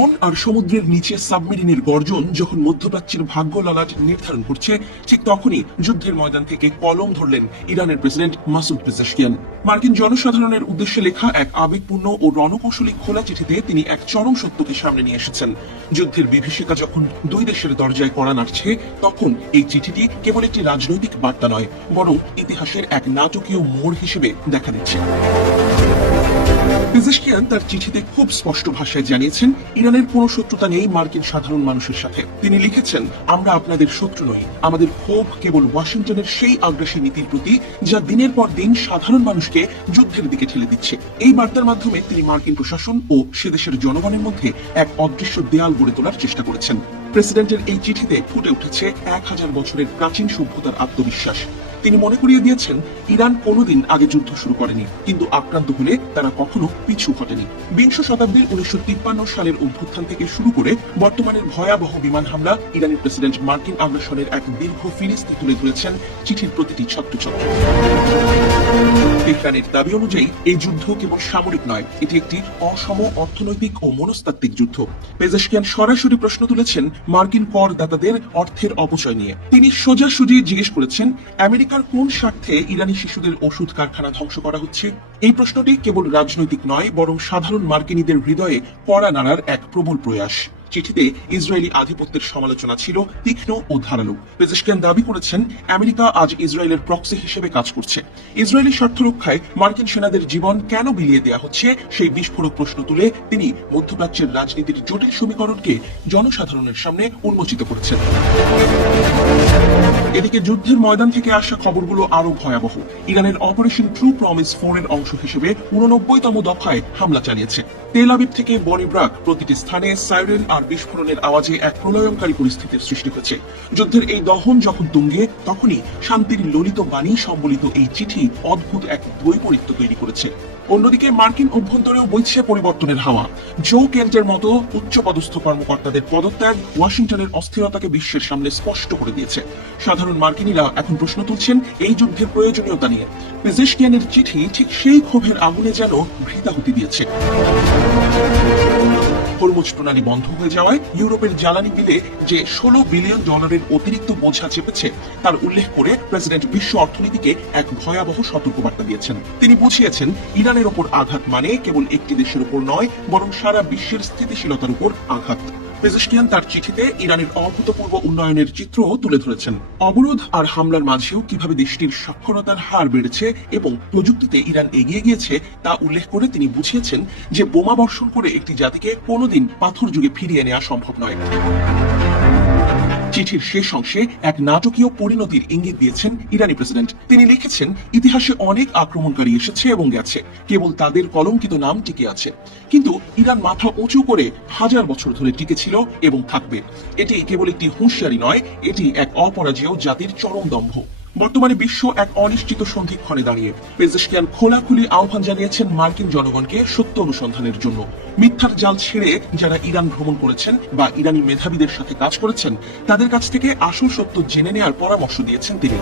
Drone আর সমুদ্রের নিচে সাবমেরিনের গর্জন যখন মধ্যপ্রাচ্যের ভাগ্য ললাট নির্ধারণ করছে, ঠিক তখনই যুদ্ধের ময়দান থেকে কলম ধরলেন ইরানের প্রেসিডেন্ট মাসুদ পেজেশকিয়ান। মার্কিন জনসাধারণের উদ্দেশ্যে লেখা এক আবেগপূর্ণ ও রণকৌশলী খোলা চিঠিতে তিনি এক চরম সত্যকে সামনে নিয়ে এসেছেন। যুদ্ধের বিভীষিকা যখন দুই দেশের দরজায় কড়া নাড়ছে, তখন এই চিঠিটি কেবল একটি রাজনৈতিক বার্তা নয়, বরং ইতিহাসের এক নাটকীয় মোড় হিসেবে দেখা দিচ্ছে। পেজেশকিয়ান তার চিঠিতে খুব স্পষ্ট ভাষায় জানিয়েছেন, ইরানের কোনো শত্রুতা নেই মার্কিন সাধারণ মানুষের সাথে। তিনি লিখেছেন, আমরা আপনাদের শত্রু নই, আমাদের ক্ষোভ কেবল ওয়াশিংটনের সেই আগ্রাসী নীতির প্রতি যা দিনের পর দিন সাধারণ মানুষকে যুদ্ধের দিকে ঠেলে দিচ্ছে। এই বার্তার মাধ্যমে তিনি মার্কিন প্রশাসন ও সে দেশের জনগণের মধ্যে এক অদৃশ্য দেয়াল গড়ে তোলার চেষ্টা করেছেন। প্রেসিডেন্টের এই চিঠিতে ফুটে উঠেছে 1000 বছরের প্রাচীন সভ্যতার আত্মবিশ্বাস। তিনি মনে করিয়ে দিয়েছেন, ইরান কোনোদিন আগে যুদ্ধ শুরু করেনি, কিন্তু আক্রান্ত হলে তারা কখনো পিছু হটেনি। বিংশ শতাব্দীর 1953 সালের অভ্যুত্থান থেকে শুরু করে বর্তমানের ভয়াবহ বিমান হামলা, ইরানের প্রেসিডেন্ট মার্কিন আগ্রাসনের এক দীর্ঘ ফিরিস্তি তুলে ধরেছেন চিঠির প্রতিটি ছত্রছত্র। তেহরানের দাবি অনুযায়ী এই যুদ্ধ কেবল সামরিক নয়, এটি একটি অসম অর্থনৈতিক ও মনস্তাত্ত্বিক যুদ্ধ। পেজেশকিয়ান সরাসরি প্রশ্ন তুলেছেন মার্কিন করদাতাদের অর্থের অপচয় নিয়ে। তিনি সোজাসুজি জিজ্ঞেস করেছেন, আমেরিকার কোন স্বার্থে ইরানি শিশুদের ওষুধ কারখানা ধ্বংস করা হচ্ছে? এই প্রশ্নটি কেবল রাজনৈতিক নয়, বরং সাধারণ মার্কিনীদের হৃদয়ে কড়া নাড়ার এক প্রবল প্রয়াস। চিঠিতে ইসরায়েলি আধিপত্যের সমালোচনা ছিল তীক্ষ্ণ ও ধারালো। পেজেশকিয়ান দাবি করেছেন, আমেরিকা আজ ইসরায়েলের প্রক্সি হিসেবে কাজ করছে। ইসরায়েলি স্বার্থ রক্ষায় মার্কিন সেনাদের জীবন কেন বিলিয়ে দেওয়া হচ্ছে, সেই বিস্ফোরক প্রশ্ন তুলে তিনি মধ্যপ্রাচ্যের রাজনীতির জটিল সমীকরণকে জনসাধারণের সামনে উন্মোচিত করেছেন। এদিকে যুদ্ধের ময়দান থেকে আসা খবরগুলো আরো ভয়াবহ। ইরানের অপারেশন ট্রু প্রমিস 4 এর অংশ হিসেবে 89তম দফায় হামলা চালিয়েছে। তেল আবিব থেকে বনি ব্রাক প্রতিটি স্থানে সাইরেন আর বিস্ফোরণের আওয়াজে এক প্রলয়ঙ্কারী পরিস্থিতির সৃষ্টি হয়েছে। যুদ্ধের এই দহন যখন তুঙ্গে, তখনই শান্তির ললিত বাণী সম্বলিত এই চিঠি অদ্ভুত এক বৈপরীত্য তৈরি করেছে। অন্যদিকে মার্কিন অভ্যন্তরেও বইছে পরিবর্তনের হাওয়া। জো কেন্টের মতো উচ্চপদস্থ কর্মকর্তাদের পদত্যাগ ওয়াশিংটনের অস্থিরতাকে বিশ্বের সামনে স্পষ্ট করে দিয়েছে। সাধারণ মার্কিনীরা এখন প্রশ্ন তুলছেন এই যুদ্ধের প্রয়োজনীয়তা নিয়ে। পেজেশকিয়ানের চিঠি ঠিক সেই ক্ষোভের আগুনে যেন ঘৃতাহুতি দিয়েছে। হরমুজ প্রণালী বন্ধ হয়ে যাওয়ায় ইউরোপের জ্বালানি বিলে যে $16 বিলিয়ন অতিরিক্ত বোঝা চেপেছে, তার উল্লেখ করে প্রেসিডেন্ট বিশ্ব অর্থনীতিকে এক ভয়াবহ সতর্কবার্তা দিয়েছেন। তিনি বুঝিয়েছেন, ইরানের ওপর আঘাত মানে কেবল একটি দেশের উপর নয়, বরং সারা বিশ্বের স্থিতিশীলতার উপর আঘাত। পেজেশকিয়ান তার চিঠিতে ইরানের অভূতপূর্ব উন্নয়নের চিত্রও তুলে ধরেছেন। অবরোধ আর হামলার মাঝেও কিভাবে দেশটির সাক্ষরতার হার বেড়েছে এবং প্রযুক্তিতে ইরান এগিয়ে গিয়েছে তা উল্লেখ করে তিনি বুঝিয়েছেন যে বোমা বর্ষণ করে একটি জাতিকে কোনোদিন পাথর যুগে ফিরিয়ে নেওয়া সম্ভব নয়। চিঠির শেষ অংশে এক নাটকীয় পরিণতির ইঙ্গিত দিয়েছেন ইরানি প্রেসিডেন্ট। তিনি লিখেছেন, ইতিহাসে অনেক আক্রমণকারী এসেছে এবং গেছে, কেবল তাদের কলঙ্কিত নাম টিকে আছে। কিন্তু ইরান মাথা উঁচু করে 1000 বছর ধরে টিকে ছিল এবং থাকবে। এটি কেবল একটি হুঁশিয়ারি নয়, এটি এক অপরাজেয় জাতির চরম দম্ভ। বর্তমানে বিশ্ব এক অনিশ্চিত সন্ধিক্ষণে দাঁড়িয়ে। পেজেশকিয়ান খোলাখুলি আহ্বান জানিয়েছেন মার্কিন জনগণকে সত্য অনুসন্ধানের জন্য। মিথ্যার জাল ছেড়ে যারা ইরান ভ্রমণ করেছেন বা ইরানি মেধাবীদের সাথে কাজ করেছেন, তাদের কাছ থেকে আসল সত্য জেনে নেওয়ার পরামর্শ দিয়েছেন তিনি।